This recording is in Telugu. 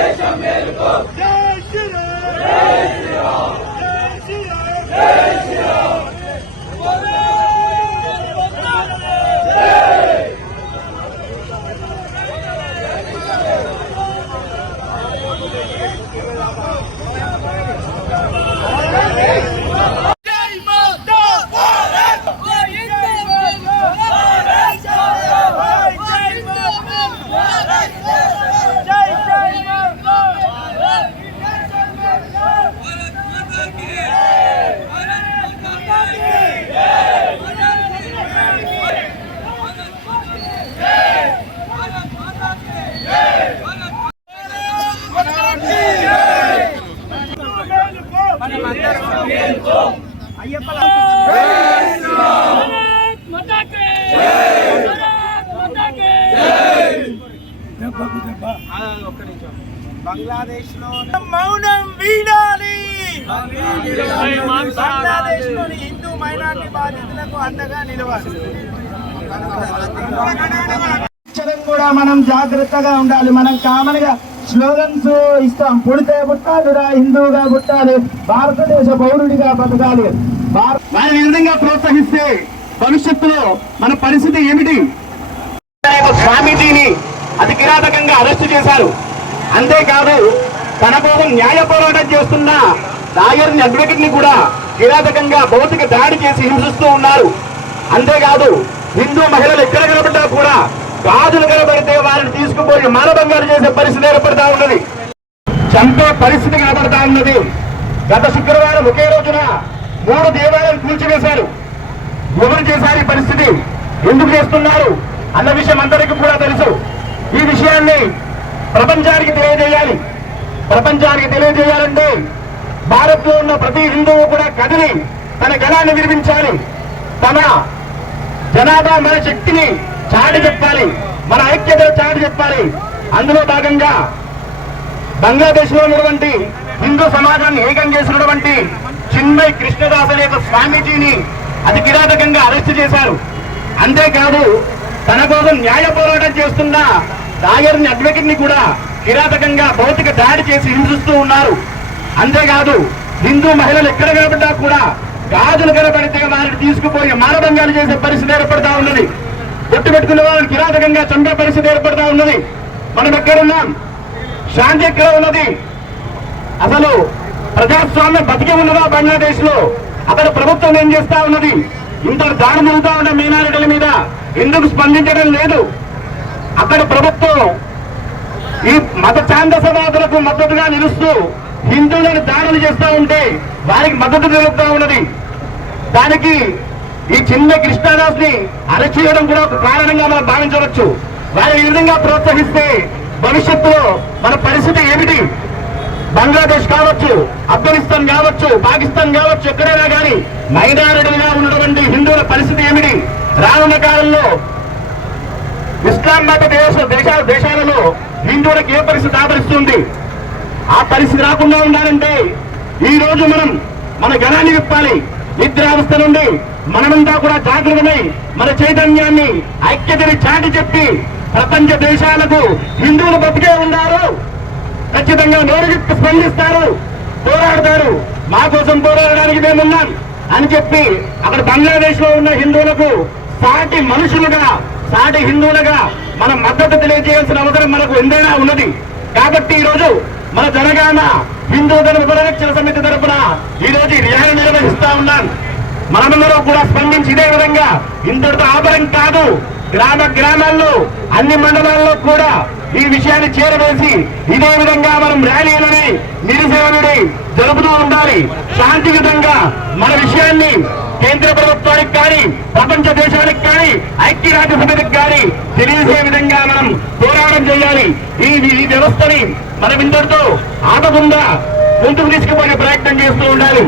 Deixa América! 人 బంగ్లాదేశ్లో మౌనం వీడాలి. బంగ్లాదేశ్లోని హిందూ మైనార్టీ బాధితులకు అండగా నిలవాలి. ఇచ్చడం కూడా మనం జాగ్రత్తగా ఉండాలి. మనం కామన్గా స్లోగన్స్ ఇస్తాం. పుడితే పుట్టాలిరా హిందువుగా పుట్టాలి. భారతదేశ పౌరుడిగా బతకాలి. వారిని ఈ విధంగా ప్రోత్సహిస్తే భవిష్యత్తులో మన పరిస్థితి ఏమిటి? స్వామీజీని అతి కిరాతకంగా అరెస్టు చేశారు. అంతేకాదు తన కోసం న్యాయ పోరాటం చేస్తున్న లాయర్ని అడ్వకేట్ని కూడా కిరాతకంగా భౌతిక దాడి చేసి హింసిస్తూ ఉన్నారు. అంతేకాదు హిందూ మహిళలు ఎక్కడ కనబడ్డా కూడా గాజులు కనబడితే వారిని తీసుకుపోయి మానభంగాలు చేసే పరిస్థితి ఏర్పడతా ఉన్నది. చంపే పరిస్థితి కనబడతా ఉన్నది. గత శుక్రవారం ఒకే రోజున మూడు దేవాలయాలు కూల్చివేశారు. ఎవరు చేశారు ఈ పరిస్థితి. ఎందుకు చేస్తున్నారు? అన్న విషయం అందరికీ కూడా తెలుసు. ఈ విషయాన్ని ప్రపంచానికి తెలియజేయాలి. ప్రపంచానికి తెలియజేయాలంటే భారత్లో ఉన్న ప్రతి హిందువు కూడా కదిలి తన గణాన్ని విరిపించాలి తన జనాభా మన శక్తిని చాటి చెప్పాలి. మన ఐక్యతను చాటి చెప్పాలి. అందులో భాగంగా బంగ్లాదేశ్లో ఉన్నటువంటి హిందూ సమాజాన్ని ఏకం చేసినటువంటి చిన్మయ్ కృష్ణదాస్ అనే ఒక స్వామీజీని అతి కిరాతకంగా అరెస్టు చేశారు. అంతేకాదు తన కోసం న్యాయ పోరాటం చేస్తున్న లాయర్ని అడ్వకేట్ని కూడా కిరాతకంగా భౌతిక దాడి చేసి హింసిస్తూ ఉన్నారు. అంతేకాదు హిందూ మహిళలు ఎక్కడ కనబడ్డా కూడా గాజులు కనబడితే వారిని తీసుకుపోయి మానభంగాలు చేసే పరిస్థితి ఏర్పడతా ఉన్నది. ఒట్టు పెట్టుకున్న వాళ్ళని కిరాతకంగా చంపే పరిస్థితి ఏర్పడతా ఉన్నది. మనం ఎక్కడున్నాం? శాంతి ఎక్కడ ఉన్నది? అసలు ప్రజాస్వామ్యం బతికే ఉన్నదా బంగ్లాదేశ్లో అక్కడ ప్రభుత్వం ఏం చేస్తా ఉన్నది? ఇంత దాడి జరుగుతా ఉన్న మీనారెడ్డిల మీద ఎందుకు స్పందించడం లేదు? అక్కడ ప్రభుత్వం ఈ మత ఛాందసవాదులకు మద్దతుగా నిలుస్తూ హిందువులను దాడులు చేస్తా ఉంటే వారికి మద్దతు తెలుపుతా ఉన్నది. దానికి ఈ చిన్న కృష్ణదాస్ని అరెస్ట్ చేయడం కూడా ఒక కారణంగా మనం భావించవచ్చు. వారి ఈ విధంగా ప్రోత్సహిస్తే భవిష్యత్తులో మన పరిస్థితి ఏమిటి? బంగ్లాదేశ్ కావచ్చు ఆఫ్ఘనిస్తాన్ కావచ్చు పాకిస్తాన్ కావచ్చు ఎక్కడైనా కానీ మైనారిటీగా ఉన్నటువంటి హిందువుల పరిస్థితి ఏమిటి? రానున్న కాలంలో ఇస్లాం మత దేశ దేశాల దేశాలలో హిందువులకు ఏ పరిస్థితి ఆదరిస్తుంది? ఆ పరిస్థితి రాకుండా ఉండాలంటే ఈ రోజు మనం మన గణాన్ని విప్పాలి. నిద్రావస్థ నుండి మనమంతా కూడా జాగ్రత్తమై మన చైతన్యాన్ని ఐక్యతని చాటి చెప్పి ప్రపంచ దేశాలకు హిందువులు బతికే ఉన్నారు. ఖచ్చితంగా నోరు స్పందిస్తారు. పోరాడతారు. మా కోసం పోరాడడానికి మేమున్నాం అని చెప్పి అక్కడ బంగ్లాదేశ్లో ఉన్న హిందువులకు సాటి మనుషులుగా సాటి హిందువులుగా మనం మద్దతు తెలియజేయాల్సిన అవసరం మనకు ఎందైనా ఉన్నది. కాబట్టి ఈ రోజు మన జనగాన హిందూ ధర్మ పరిరక్షణ సమితి తరపున ఈ రోజు ర్యాలీ నిర్వహిస్తా ఉన్నాను మనమందరూ కూడా స్పందించి ఇదే విధంగా ఇంతటితో ఆపరం కాదు. గ్రామ గ్రామాల్లో అన్ని మండలాల్లో కూడా ఈ విషయాన్ని చేరవేసి ఇదే విధంగా మనం ర్యాలీలని నిరసనని జరుపుతూ ఉండాలి. శాంతియుతంగా మన విషయాన్ని కేంద్ర ప్రభుత్వానికి కానీ ప్రపంచ దేశానికి కానీ ఐక్యరాజ్య సమితికి కానీ తెలియజే విధంగా మనం పోరాటం చేయాలి. ఈ ఈ వ్యవస్థని మనం ఇంతటితో ఆటకుండా ముందుకు తీసుకుపోయే ప్రయత్నం చేస్తూ ఉండాలి.